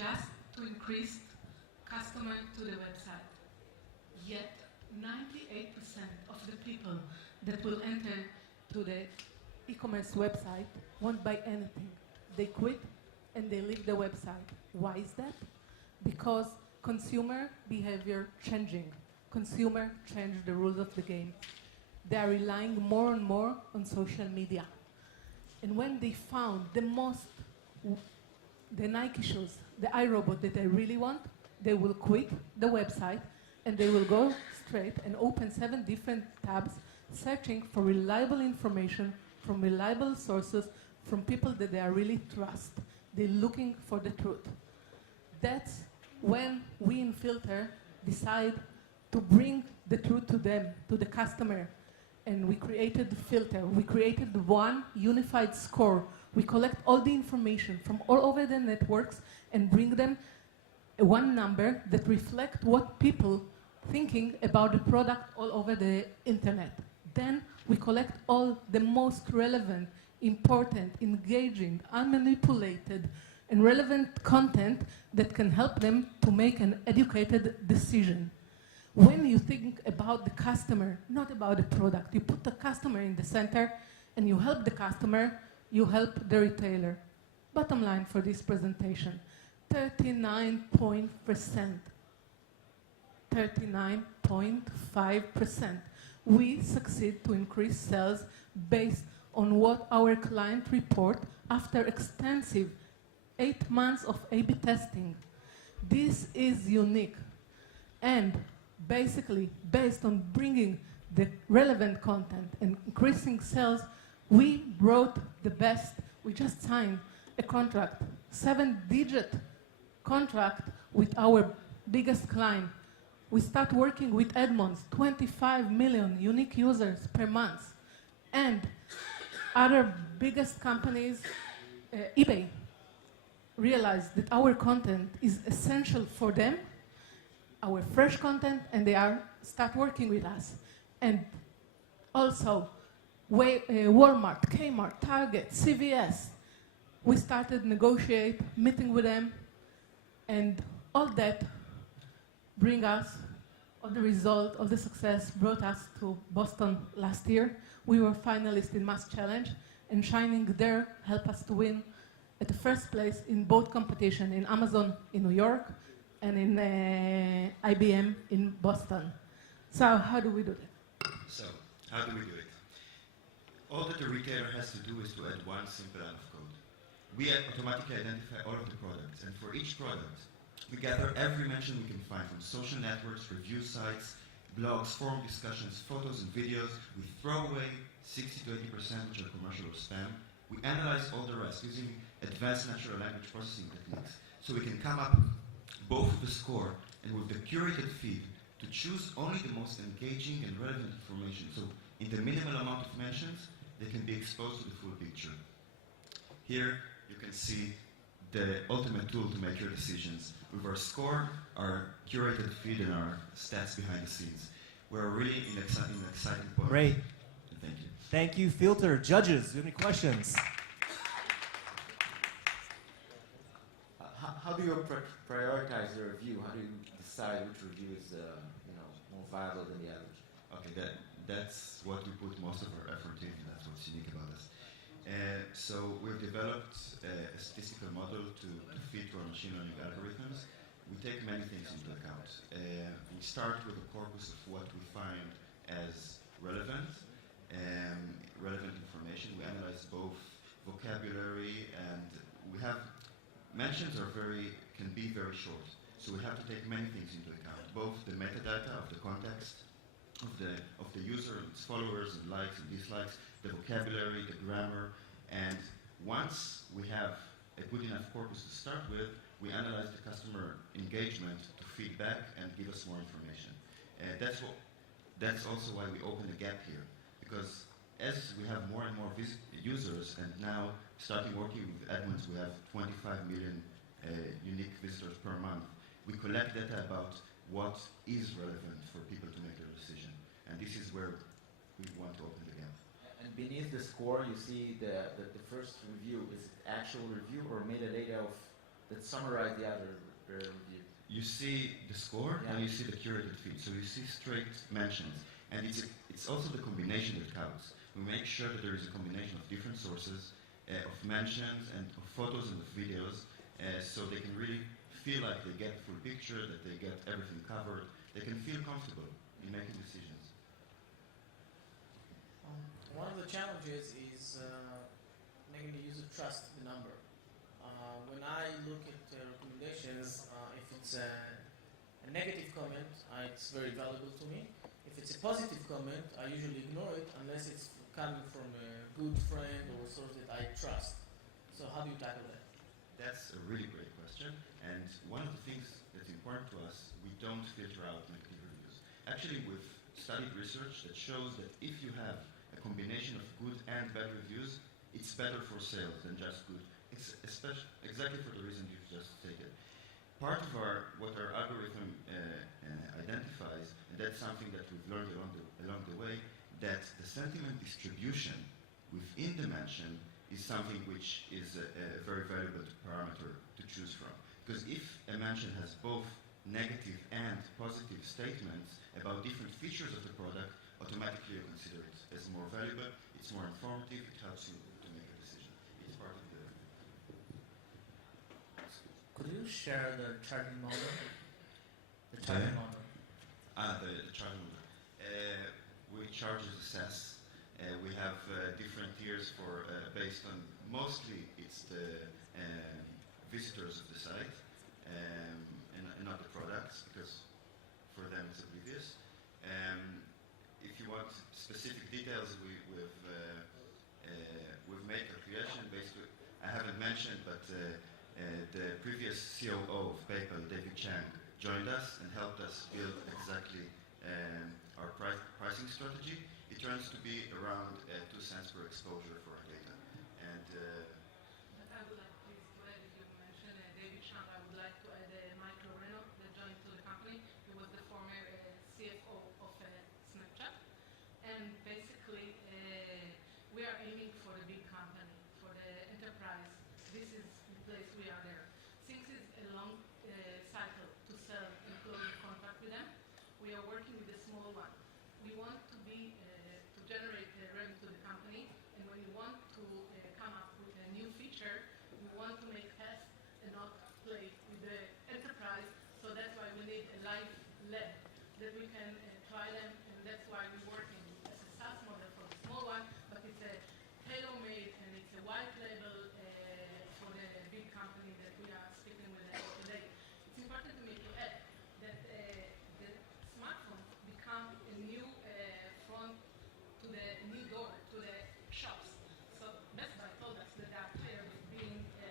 just to increase customer to the website. Yet, 98% of the people that will enter to the e-commerce website won't buy anything. They quit and they leave the website. Why is that? Because consumer behavior changing. Consumer change the rules of the game. They are relying more and more on social media. And when they found the Nike shoes, the iRobot that they really want, they will quit the website and they will go straight and open 7 different tabs searching for reliable information from reliable sources, from people that they are really trust. They're looking for the truth. That's when we in Feelter decide to bring the truth to them, to the customer. And we created Feelter. We created one unified score. We collect all the information from all over the networks and bring them one number that reflects what people thinking about the product all over the internet. Then we collect all the most relevant, important, engaging, unmanipulated, and relevant content that can help them to make an educated decision. When you think about the customer, not about the product, you put the customer in the center and you help the customer, you help the retailer. Bottom line for this presentation, 39.5%. We succeed to increase sales based on what our client report after extensive 8 months of A/B testing. This is unique. And basically, based on bringing the relevant content and increasing sales, we brought the best. We just signed a contract, 7-digit contract with our biggest client. We start working with Edmunds, 25 million unique users per month. And other biggest companies, eBay, realized that our content is essential for them, our fresh content, and they start working with us. And also, Walmart, Kmart, Target, CVS, we started negotiate, meeting with them, and all that bring us, all the result, all the success brought us to Boston last year. We were finalists in Mass Challenge, and Shining there helped us to win at the first place in both competition, in Amazon in New York and in IBM in Boston. So how do we do that? So, how do we do it? All that the retailer has to do is to add one simple line of code. We automatically identify all of the products, and for each product, we gather every mention we can find from social networks, review sites, blogs, forum discussions, photos and videos. We throw away 60 to 80% which are commercial or spam. We analyze all the rest using advanced natural language processing techniques, so we can come up both with the score and with the curated feed to choose only the most engaging and relevant information. So in the minimal amount of mentions, they can be exposed to the full picture. Here you can see the ultimate tool to make your decisions with our score, our curated feed, and our stats behind the scenes. We're really in an exciting point. Great. Thank you. Thank you, Feelter. Judges, do you have any questions? How do you prioritize the review? How do you decide which review is more viable than the others? Okay, that's what we put most of our effort in. That's what's unique about us. So we've developed a statistical model to feed to our machine learning algorithms. We take many things into account. We start with a corpus of what we find as relevant information. We analyze both vocabulary, and we have mentions can be very short. So we have to take many things into account, both the metadata of the context of the user, its followers and likes and dislikes, the vocabulary, the grammar, and once we have a good enough corpus to start with, we analyze the customer engagement to feedback and give us more information. That's also why we open the gap here, because as we have more and more users, and now starting working with Edmunds, we have 25 million unique visitors per month. We collect data about what is relevant for people to make their decision, and this is where we want to open the gap. And beneath the score, you see the first review. Is it actual review or metadata of that summarize the other review? You see the score Yeah. and you see the curated feed. So you see straight mentions. And it's also the combination that counts. We make sure that there is a combination of different sources, of mentions and of photos and of videos, so they can really feel like they get the full picture, that they get everything covered. They can feel comfortable in making decisions. One of the challenges is making the user trust the number. When I look at recommendations, if it's a negative comment, it's very valuable to me. If it's a positive comment, I usually ignore it unless it's coming from a good friend or a source that I trust. So how do you tackle that? That's a really great question. And one of the things that's important to us, we don't filter out negative reviews. Actually, we've studied research that shows that if you have a combination of good and bad reviews, it's better for sales than just good. It's exactly for the reason you've just stated. Part of what our algorithm identifies, and that's something that we've learned along the way, that the sentiment distribution within the mention is something which is a very valuable parameter to choose from. Because if a mention has both negative and positive statements about different features of the product, automatically you consider it as more valuable, it's more informative, it helps you to make a decision. It's part of the... Could you share the charging model? The charging model. The charging model. We charge as a SaaS. We have different tiers for based on mostly it's the visitors of the site and not the products, because for them it's oblivious. If you want specific details, we've made a creation based. I haven't mentioned, but the previous COO of PayPal, David Chang, joined us and helped us build exactly our pricing strategy. It turns to be around 2 cents per exposure for our data. And I would like please to add, if you mentioned David Chang, I would like to add Michael Reno that joined to the company. He was the former CFO of Snapchat. And basically, we are aiming for the big company, for the enterprise. This is the place we are there. Since it's a long cycle to sell and close a contract with them, we are working with the small one. We want to be to generate revenue to the company, and when we want to come up with a new feature, we want to make tests and not play with the enterprise. So that's why we need a live lab that we can try them, and that's why we're working as a SaaS model for the small one, but it's a tailor-made and it's a white label for the big company that we are speaking with today. It's important to me to add that the smartphones become a new front to the new door, to the shops. So Best Buy told us that they are tired of being a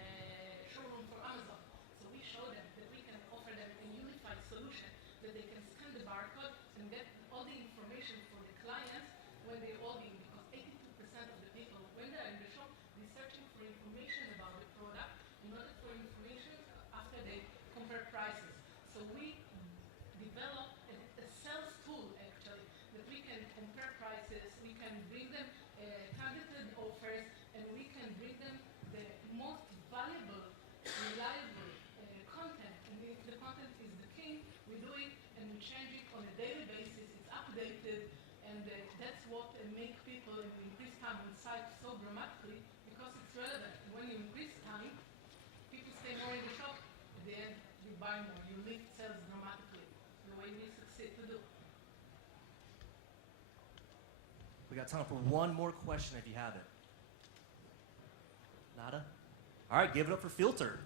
showroom for Amazon. So we show them that we can offer them a unified solution that they can scan the barcode and get all the information for the clients when they log in, because 82% of the people, when they're in the shop, they're searching for information about the product in order for information after they compare prices. So we develop a sales tool, actually, that we can compare prices, we can bring them targeted offers, and we can bring them the most valuable, reliable content. And if the content is the king, we do it and we change it on a daily basis. It's updated, and that's what makes people increase time on site so dramatically, because it's relevant. And when you increase time, people stay more in the shop. At the end, you buy more. You lift sales dramatically. The way we succeed to do. We got time for one more question if you have it. Nada? All right, give it up for Feelter.